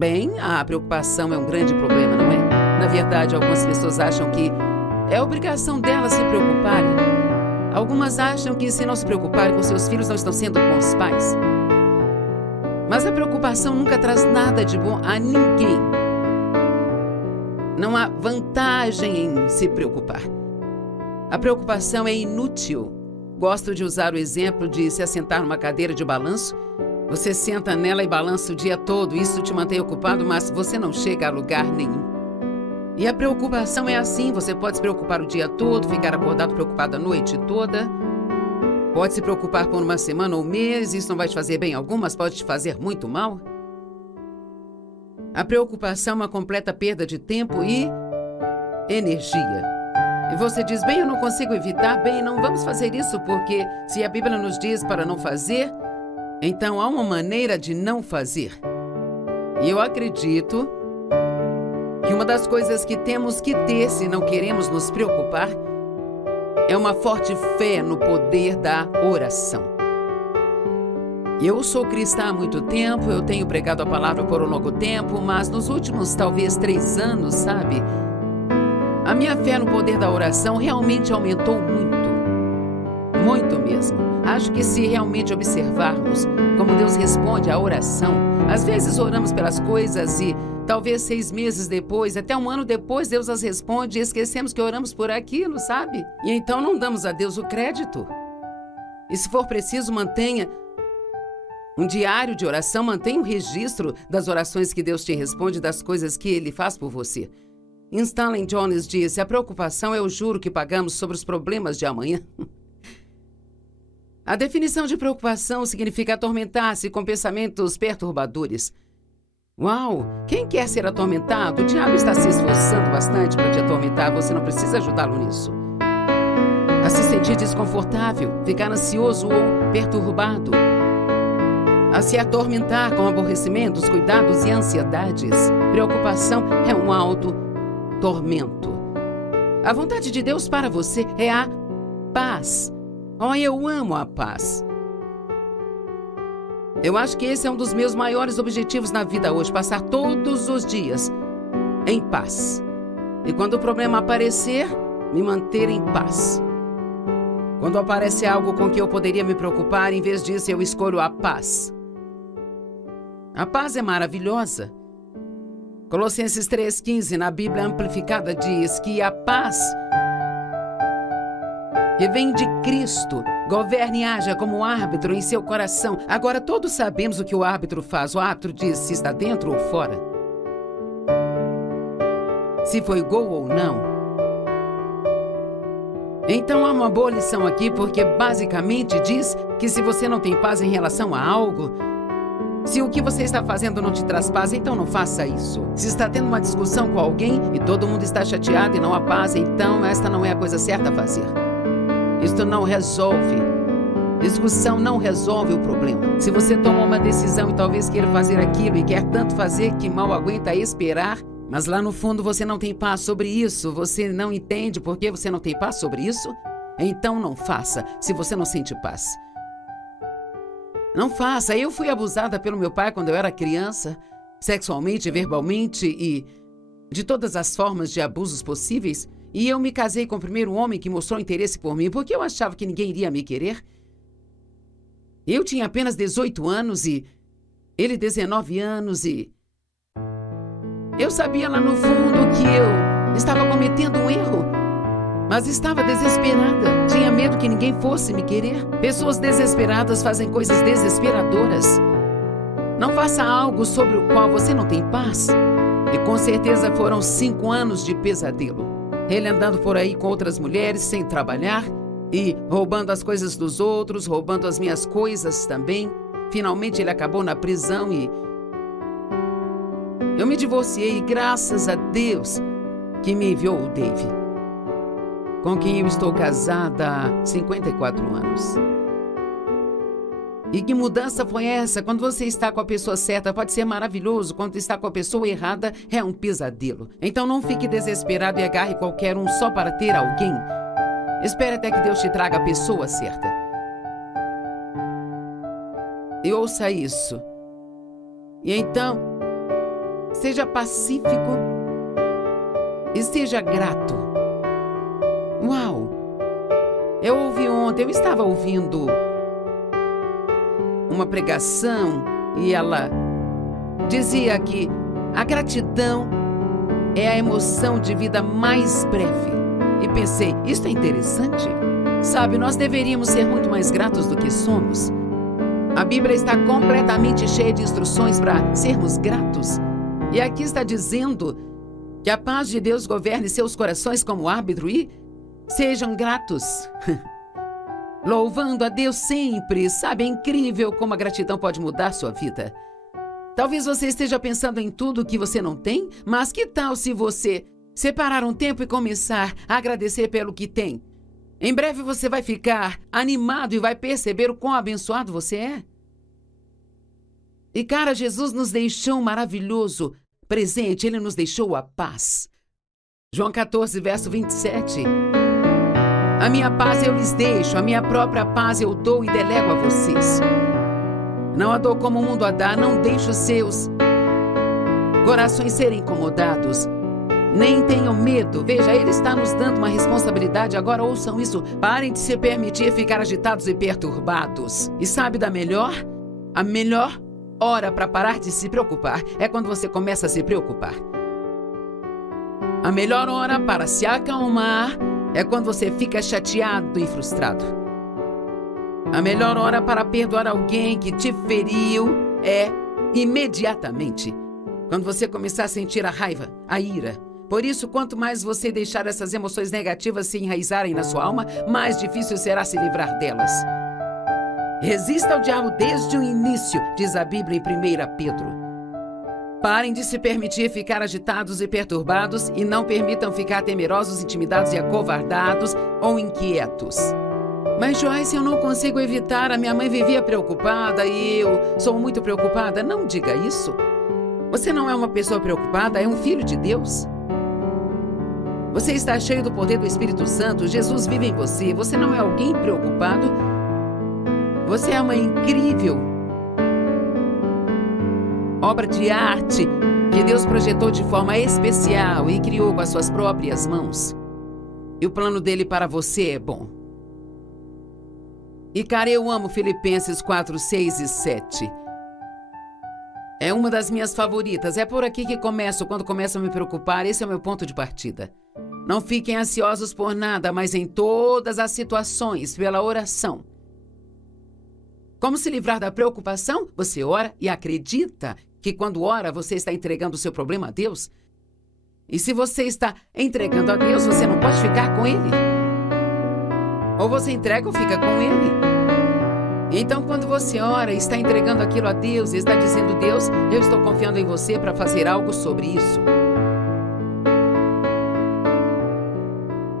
Bem, a preocupação é um grande problema, não é? Na verdade, algumas pessoas acham que é obrigação delas se preocuparem. Algumas acham que se não se preocuparem com seus filhos, não estão sendo bons pais. Mas a preocupação nunca traz nada de bom a ninguém. Não há vantagem em se preocupar. A preocupação é inútil. Gosto de usar o exemplo de se assentar numa cadeira de balanço. Você senta nela e balança o dia todo, isso te mantém ocupado, mas você não chega a lugar nenhum. E a preocupação é assim, você pode se preocupar o dia todo, ficar acordado preocupado a noite toda. Pode se preocupar por uma semana ou um mês, isso não vai te fazer bem algum, mas pode te fazer muito mal. A preocupação é uma completa perda de tempo e energia. E você diz, bem, eu não consigo evitar, bem, não vamos fazer isso, porque se a Bíblia nos diz para não fazer, então há uma maneira de não fazer. E eu acredito que uma das coisas que temos que ter, se não queremos nos preocupar, é uma forte fé no poder da oração. Eu sou cristã há muito tempo, eu tenho pregado a palavra por um longo tempo, mas nos últimos, talvez 3 anos, sabe? A minha fé no poder da oração realmente aumentou muito. Muito mesmo. Acho que se realmente observarmos como Deus responde à oração, às vezes oramos pelas coisas e talvez 6 meses depois, até 1 ano depois, Deus as responde e esquecemos que oramos por aquilo, sabe? E então não damos a Deus o crédito. E se for preciso, mantenha um diário de oração, mantenha um registro das orações que Deus te responde, das coisas que Ele faz por você. Stanley Jones disse, a preocupação é o juro que pagamos sobre os problemas de amanhã. A definição de preocupação significa atormentar-se com pensamentos perturbadores. Uau! Quem quer ser atormentado? O diabo está se esforçando bastante para te atormentar, você não precisa ajudá-lo nisso. A se sentir desconfortável, ficar ansioso ou perturbado. A se atormentar com aborrecimentos, cuidados e ansiedades. Preocupação é um auto-tormento. A vontade de Deus para você é a paz. Oh, eu amo a paz. Eu acho que esse é um dos meus maiores objetivos na vida hoje, passar todos os dias em paz. E quando o problema aparecer, me manter em paz. Quando aparece algo com que eu poderia me preocupar, em vez disso eu escolho a paz. A paz é maravilhosa. Colossenses 3,15, na Bíblia Amplificada, diz que a paz que vem de Cristo governe e haja como árbitro em seu coração. Agora todos sabemos o que o árbitro faz. O árbitro diz se está dentro ou fora. Se foi gol ou não. Então há uma boa lição aqui, porque basicamente diz que se você não tem paz em relação a algo, se o que você está fazendo não te traz paz, então não faça isso. Se está tendo uma discussão com alguém e todo mundo está chateado e não há paz, então esta não é a coisa certa a fazer. Isto não resolve. Discussão não resolve o problema. Se você tomou uma decisão e talvez queira fazer aquilo e quer tanto fazer que mal aguenta esperar, mas lá no fundo você não tem paz sobre isso, você não entende por que você não tem paz sobre isso, então não faça, se você não sente paz. Não faça. Eu fui abusada pelo meu pai quando eu era criança, sexualmente, verbalmente e de todas as formas de abusos possíveis. E eu me casei com o primeiro homem que mostrou interesse por mim, porque eu achava que ninguém iria me querer. Eu tinha apenas 18 anos e ele 19 anos e eu sabia lá no fundo que eu estava cometendo um erro, mas estava desesperada. Tinha medo que ninguém fosse me querer. Pessoas desesperadas fazem coisas desesperadoras. Não faça algo sobre o qual você não tem paz. E com certeza foram 5 anos de pesadelo. Ele andando por aí com outras mulheres, sem trabalhar, e roubando as coisas dos outros, roubando as minhas coisas também. Finalmente ele acabou na prisão e eu me divorciei, e graças a Deus que me enviou o Dave, com quem eu estou casada há 54 anos. E que mudança foi essa? Quando você está com a pessoa certa, pode ser maravilhoso. Quando está com a pessoa errada, é um pesadelo. Então não fique desesperado e agarre qualquer um só para ter alguém. Espere até que Deus te traga a pessoa certa. E ouça isso. E então, seja pacífico e seja grato. Uau! Eu estava ouvindo uma pregação e ela dizia que a gratidão é a emoção de vida mais breve. E pensei, isso é interessante. Sabe, nós deveríamos ser muito mais gratos do que somos. A Bíblia está completamente cheia de instruções para sermos gratos. E aqui está dizendo que a paz de Deus governe seus corações como árbitro e sejam gratos. Louvando a Deus sempre. Sabe, é incrível como a gratidão pode mudar sua vida. Talvez você esteja pensando em tudo que você não tem, mas que tal se você separar um tempo e começar a agradecer pelo que tem? Em breve você vai ficar animado e vai perceber o quão abençoado você é. E cara, Jesus nos deixou um maravilhoso presente, Ele nos deixou a paz. João 14, verso 27. A minha paz eu lhes deixo, a minha própria paz eu dou e delego a vocês. Não a dou como o mundo a dá, não deixo os seus corações serem incomodados. Nem tenham medo. Veja, Ele está nos dando uma responsabilidade. Agora ouçam isso. Parem de se permitir ficar agitados e perturbados. E sabe da melhor? A melhor hora para parar de se preocupar é quando você começa a se preocupar. A melhor hora para se acalmar é quando você fica chateado e frustrado. A melhor hora para perdoar alguém que te feriu é imediatamente. Quando você começar a sentir a raiva, a ira. Por isso, quanto mais você deixar essas emoções negativas se enraizarem na sua alma, mais difícil será se livrar delas. Resista ao diabo desde o início, diz a Bíblia em 1 Pedro. Parem de se permitir ficar agitados e perturbados e não permitam ficar temerosos, intimidados e acovardados ou inquietos. Mas Joyce, eu não consigo evitar, a minha mãe vivia preocupada e eu sou muito preocupada. Não diga isso. Você não é uma pessoa preocupada, é um filho de Deus. Você está cheio do poder do Espírito Santo, Jesus vive em você, você não é alguém preocupado. Você é uma incrível obra de arte que Deus projetou de forma especial e criou com as suas próprias mãos. E o plano dele para você é bom. E cara, eu amo Filipenses 4, 6 e 7. É uma das minhas favoritas. É por aqui que começo, quando começo a me preocupar. Esse é o meu ponto de partida. Não fiquem ansiosos por nada, mas em todas as situações, pela oração. Como se livrar da preocupação? Você ora e acredita que quando ora, você está entregando o seu problema a Deus. E se você está entregando a Deus, você não pode ficar com Ele. Ou você entrega ou fica com Ele. Então, quando você ora e está entregando aquilo a Deus e está dizendo, Deus, eu estou confiando em você para fazer algo sobre isso.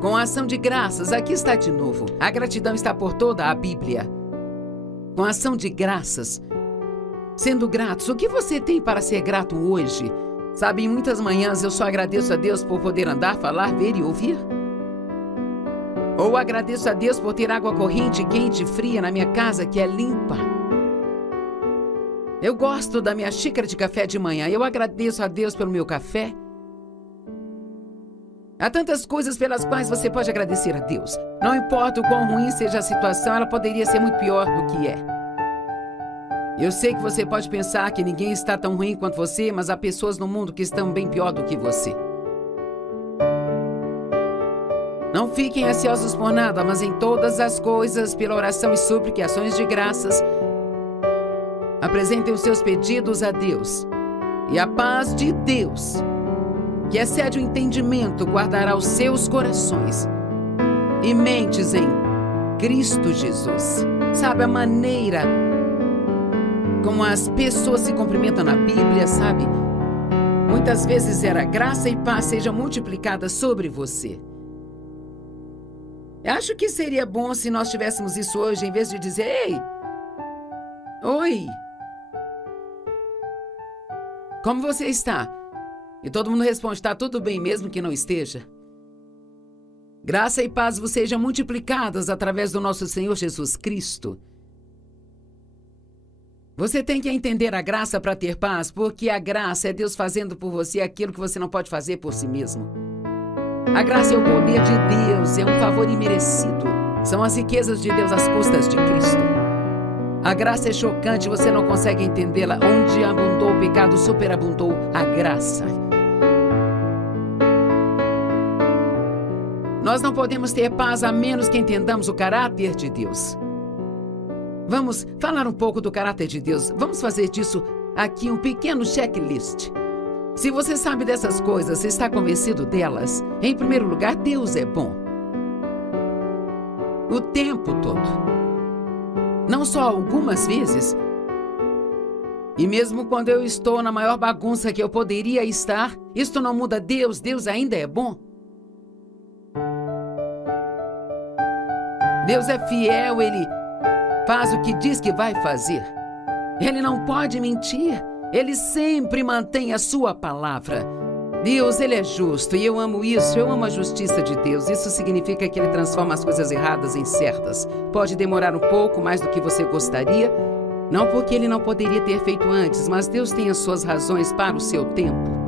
Com a ação de graças, aqui está de novo. A gratidão está por toda a Bíblia. Com a ação de graças, sendo gratos, o que você tem para ser grato hoje? Sabe, em muitas manhãs eu só agradeço a Deus por poder andar, falar, ver e ouvir. Ou agradeço a Deus por ter água corrente, quente e fria na minha casa, que é limpa. Eu gosto da minha xícara de café de manhã. Eu agradeço a Deus pelo meu café. Há tantas coisas pelas quais você pode agradecer a Deus. Não importa o quão ruim seja a situação, ela poderia ser muito pior do que é. Eu sei que você pode pensar que ninguém está tão ruim quanto você, mas há pessoas no mundo que estão bem pior do que você. Não fiquem ansiosos por nada, mas em todas as coisas, pela oração e súplica e ações de graças, apresentem os seus pedidos a Deus. E a paz de Deus, que excede o entendimento, guardará os seus corações e mentes em Cristo Jesus. Sabe, a maneira como as pessoas se cumprimentam na Bíblia, sabe? Muitas vezes era graça e paz sejam multiplicadas sobre você. Eu acho que seria bom se nós tivéssemos isso hoje, em vez de dizer, ei, oi, como você está? E todo mundo responde, está tudo bem mesmo que não esteja. Graça e paz vos sejam multiplicadas através do nosso Senhor Jesus Cristo. Você tem que entender a graça para ter paz, porque a graça é Deus fazendo por você aquilo que você não pode fazer por si mesmo. A graça é o poder de Deus, é um favor imerecido. São as riquezas de Deus às custas de Cristo. A graça é chocante, você não consegue entendê-la. Onde abundou o pecado, superabundou a graça. Nós não podemos ter paz a menos que entendamos o caráter de Deus. Vamos falar um pouco do caráter de Deus. Vamos fazer disso aqui um pequeno checklist. Se você sabe dessas coisas, se está convencido delas, em primeiro lugar, Deus é bom. O tempo todo. Não só algumas vezes. E mesmo quando eu estou na maior bagunça que eu poderia estar, isto não muda Deus, Deus ainda é bom. Deus é fiel, Ele faz o que diz que vai fazer. Ele não pode mentir. Ele sempre mantém a sua palavra. Deus, Ele é justo e eu amo isso. Eu amo a justiça de Deus. Isso significa que Ele transforma as coisas erradas em certas. Pode demorar um pouco mais do que você gostaria. Não porque Ele não poderia ter feito antes, mas Deus tem as suas razões para o seu tempo.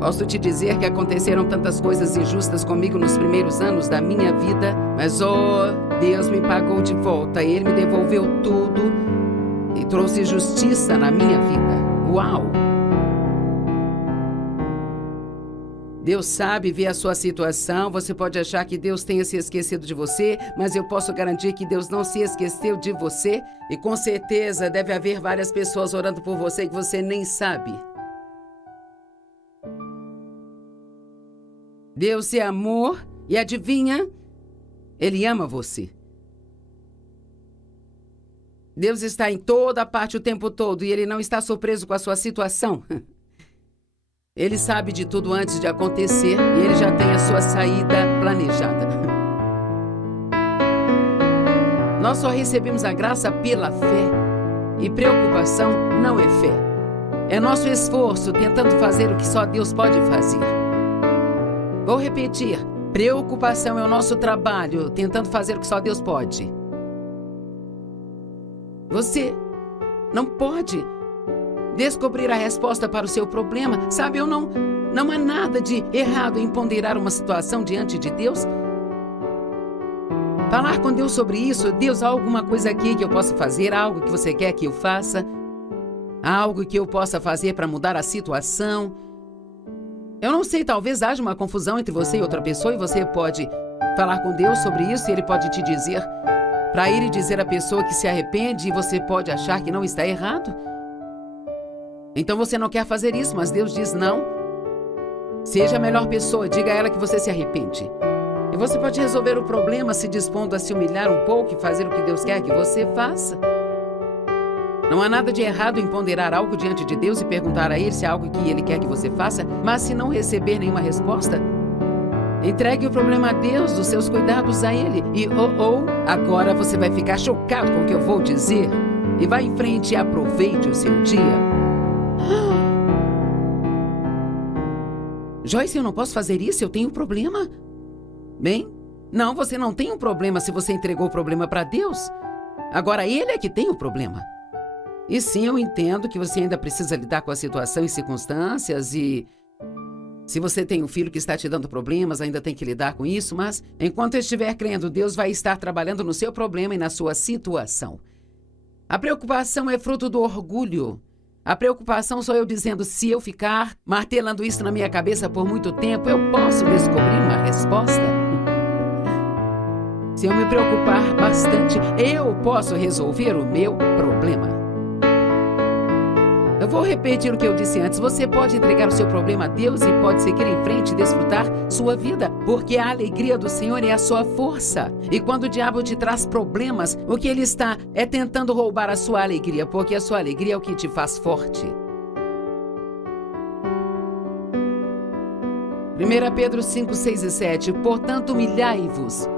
Posso te dizer que aconteceram tantas coisas injustas comigo nos primeiros anos da minha vida, mas, Deus me pagou de volta. Ele me devolveu tudo e trouxe justiça na minha vida. Uau! Deus sabe ver a sua situação. Você pode achar que Deus tenha se esquecido de você, mas eu posso garantir que Deus não se esqueceu de você. E com certeza deve haver várias pessoas orando por você que você nem sabe. Deus é amor e adivinha? Ele ama você. Deus está em toda parte o tempo todo e Ele não está surpreso com a sua situação. Ele sabe de tudo antes de acontecer e Ele já tem a sua saída planejada. Nós só recebemos a graça pela fé. E preocupação não é fé. É nosso esforço tentando fazer o que só Deus pode fazer. Vou repetir. Preocupação é o nosso trabalho tentando fazer o que só Deus pode. Você não pode descobrir a resposta para o seu problema. Sabe, não há nada de errado em ponderar uma situação diante de Deus. Falar com Deus sobre isso. Deus, há alguma coisa aqui que eu possa fazer? Há algo que você quer que eu faça? Há algo que eu possa fazer para mudar a situação? Eu não sei, talvez haja uma confusão entre você e outra pessoa e você pode falar com Deus sobre isso e Ele pode te dizer para ir e dizer à pessoa que se arrepende e você pode achar que não está errado. Então você não quer fazer isso, mas Deus diz não. Seja a melhor pessoa, diga a ela que você se arrepende. E você pode resolver o problema se dispondo a se humilhar um pouco e fazer o que Deus quer que você faça. Não há nada de errado em ponderar algo diante de Deus e perguntar a Ele se é algo que Ele quer que você faça, mas se não receber nenhuma resposta, entregue o problema a Deus, dos seus cuidados a Ele. E, agora você vai ficar chocado com o que eu vou dizer. E vá em frente e aproveite o seu dia. Joyce, eu não posso fazer isso, eu tenho um problema. Bem, não, você não tem um problema se você entregou o problema para Deus. Agora Ele é que tem o problema. E sim, eu entendo que você ainda precisa lidar com a situação e circunstâncias e... Se você tem um filho que está te dando problemas, ainda tem que lidar com isso, mas enquanto estiver crendo, Deus vai estar trabalhando no seu problema e na sua situação. A preocupação é fruto do orgulho. A preocupação sou eu dizendo, se eu ficar martelando isso na minha cabeça por muito tempo, eu posso descobrir uma resposta. Se eu me preocupar bastante, eu posso resolver o meu problema. Eu vou repetir o que eu disse antes. Você pode entregar o seu problema a Deus e pode seguir em frente e desfrutar sua vida, porque a alegria do Senhor é a sua força. E quando o diabo te traz problemas, o que ele está é tentando roubar a sua alegria, porque a sua alegria é o que te faz forte. 1 Pedro 5, 6 e 7. Portanto, humilhai-vos.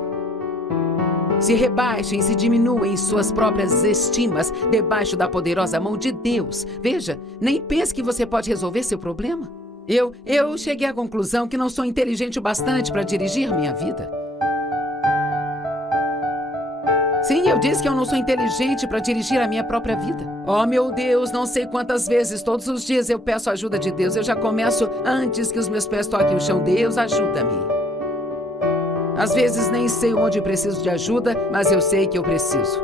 Se rebaixem, se diminuem em suas próprias estimas, debaixo da poderosa mão de Deus. Veja, nem pense que você pode resolver seu problema. Eu cheguei à conclusão que não sou inteligente o bastante para dirigir minha vida. Sim, eu disse que eu não sou inteligente para dirigir a minha própria vida. Oh, meu Deus, não sei quantas vezes, todos os dias eu peço a ajuda de Deus. Eu já começo antes que os meus pés toquem o chão. Deus, ajuda-me. Às vezes nem sei onde preciso de ajuda, mas eu sei que eu preciso.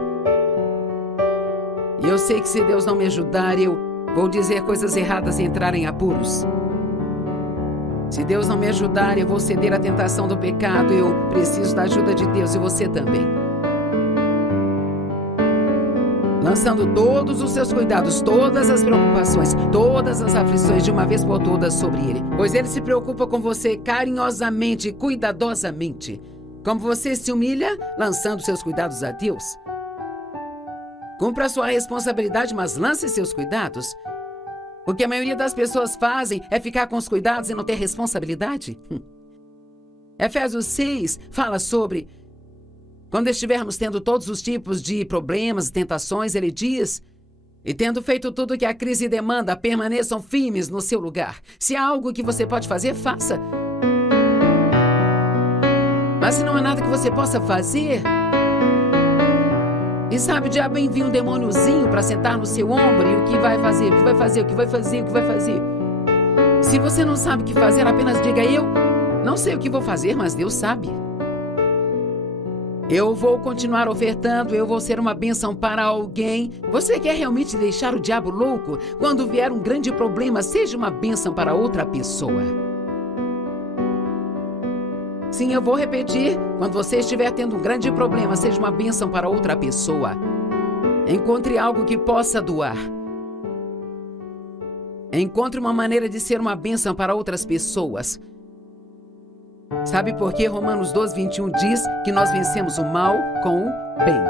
E eu sei que se Deus não me ajudar, eu vou dizer coisas erradas e entrar em apuros. Se Deus não me ajudar, eu vou ceder à tentação do pecado. Eu preciso da ajuda de Deus e você também. Lançando todos os seus cuidados, todas as preocupações, todas as aflições de uma vez por todas sobre Ele. Pois Ele se preocupa com você carinhosamente e cuidadosamente. Como você se humilha, lançando seus cuidados a Deus. Cumpra a sua responsabilidade, mas lance seus cuidados. O que a maioria das pessoas fazem é ficar com os cuidados e não ter responsabilidade. Efésios 6 fala sobre... Quando estivermos tendo todos os tipos de problemas e tentações, ele diz, e tendo feito tudo o que a crise demanda, permaneçam firmes no seu lugar. Se há algo que você pode fazer, faça. Mas se não há nada que você possa fazer... E sabe, o diabo envia um demôniozinho para sentar no seu ombro e o que vai fazer, o que vai fazer, o que vai fazer, o que vai fazer. Se você não sabe o que fazer, apenas diga, eu não sei o que vou fazer, mas Deus sabe. Eu vou continuar ofertando, eu vou ser uma bênção para alguém. Você quer realmente deixar o diabo louco? Quando vier um grande problema, seja uma bênção para outra pessoa. Sim, eu vou repetir. Quando você estiver tendo um grande problema, seja uma bênção para outra pessoa. Encontre algo que possa doar. Encontre uma maneira de ser uma bênção para outras pessoas. Sabe por que Romanos 12:21 diz que nós vencemos o mal com o bem?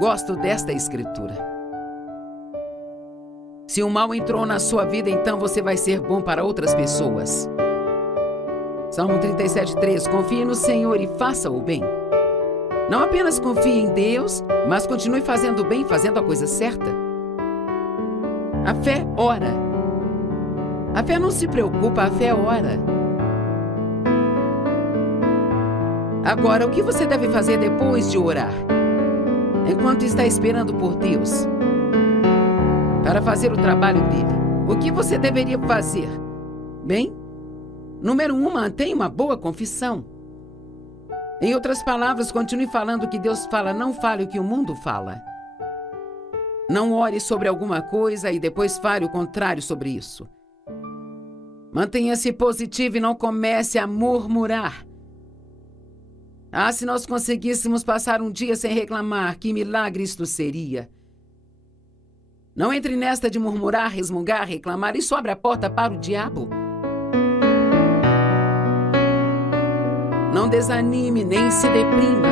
Gosto desta escritura. Se o mal entrou na sua vida, então você vai ser bom para outras pessoas. Salmo 37:3. Confie no Senhor e faça o bem. Não apenas confie em Deus, mas continue fazendo o bem, fazendo a coisa certa. A fé ora. A fé não se preocupa, a fé ora. Agora, o que você deve fazer depois de orar? Enquanto está esperando por Deus para fazer o trabalho dele, o que você deveria fazer? Bem, número 1, mantenha uma boa confissão. Em outras palavras, continue falando o que Deus fala, não fale o que o mundo fala. Não ore sobre alguma coisa e depois fale o contrário sobre isso. Mantenha-se positivo e não comece a murmurar. Ah, se nós conseguíssemos passar um dia sem reclamar, que milagre isto seria. Não entre nesta de murmurar, resmungar, reclamar. Isso abre a porta para o diabo. Não desanime, nem se deprima.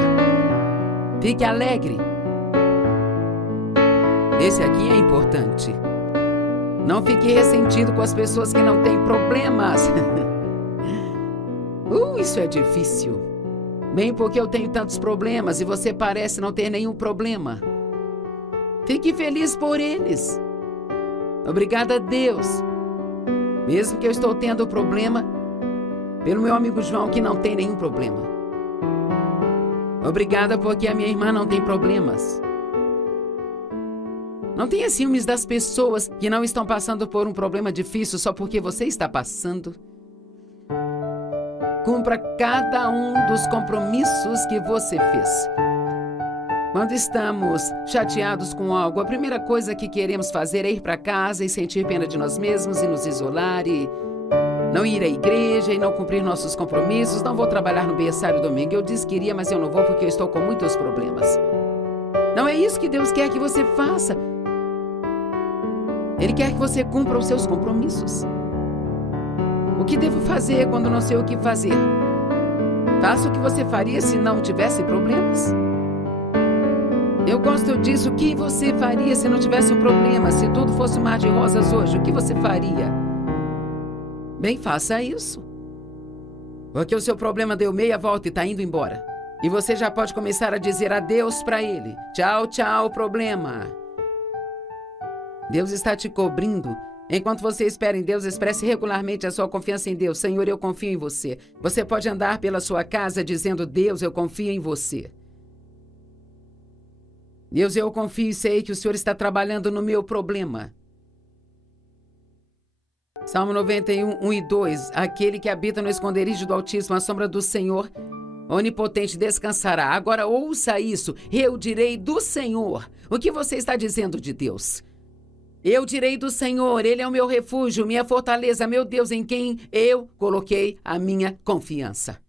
Fique alegre. Esse aqui é importante. Não fique ressentido com as pessoas que não têm problemas. Isso é difícil. Bem, porque eu tenho tantos problemas e você parece não ter nenhum problema. Fique feliz por eles. Obrigada a Deus. Mesmo que eu estou tendo problema, pelo meu amigo João que não tem nenhum problema. Obrigada porque a minha irmã não tem problemas. Não tenha ciúmes das pessoas que não estão passando por um problema difícil só porque você está passando. Cumpra cada um dos compromissos que você fez. Quando estamos chateados com algo, a primeira coisa que queremos fazer é ir para casa e sentir pena de nós mesmos e nos isolar e não ir à igreja e não cumprir nossos compromissos. Não vou trabalhar no berçário domingo. Eu disse que iria, mas eu não vou porque eu estou com muitos problemas. Não é isso que Deus quer que você faça. Ele quer que você cumpra os seus compromissos. O que devo fazer quando não sei o que fazer? Faça o que você faria se não tivesse problemas. Eu gosto disso. O que você faria se não tivesse um problema? Se tudo fosse um mar de rosas hoje, o que você faria? Bem, faça isso. Porque o seu problema deu meia volta e está indo embora. E você já pode começar a dizer adeus para ele. Tchau, tchau, problema. Deus está te cobrindo. Enquanto você espera em Deus, expresse regularmente a sua confiança em Deus. Senhor, eu confio em você. Você pode andar pela sua casa dizendo, Deus, eu confio em você. Deus, eu confio e sei que o Senhor está trabalhando no meu problema. Salmo 91, 1 e 2. Aquele que habita no esconderijo do Altíssimo, à sombra do Senhor Onipotente descansará. Agora ouça isso. Eu direi do Senhor. O que você está dizendo de Deus? Eu direi do Senhor. Ele é o meu refúgio, minha fortaleza, meu Deus, em quem eu coloquei a minha confiança.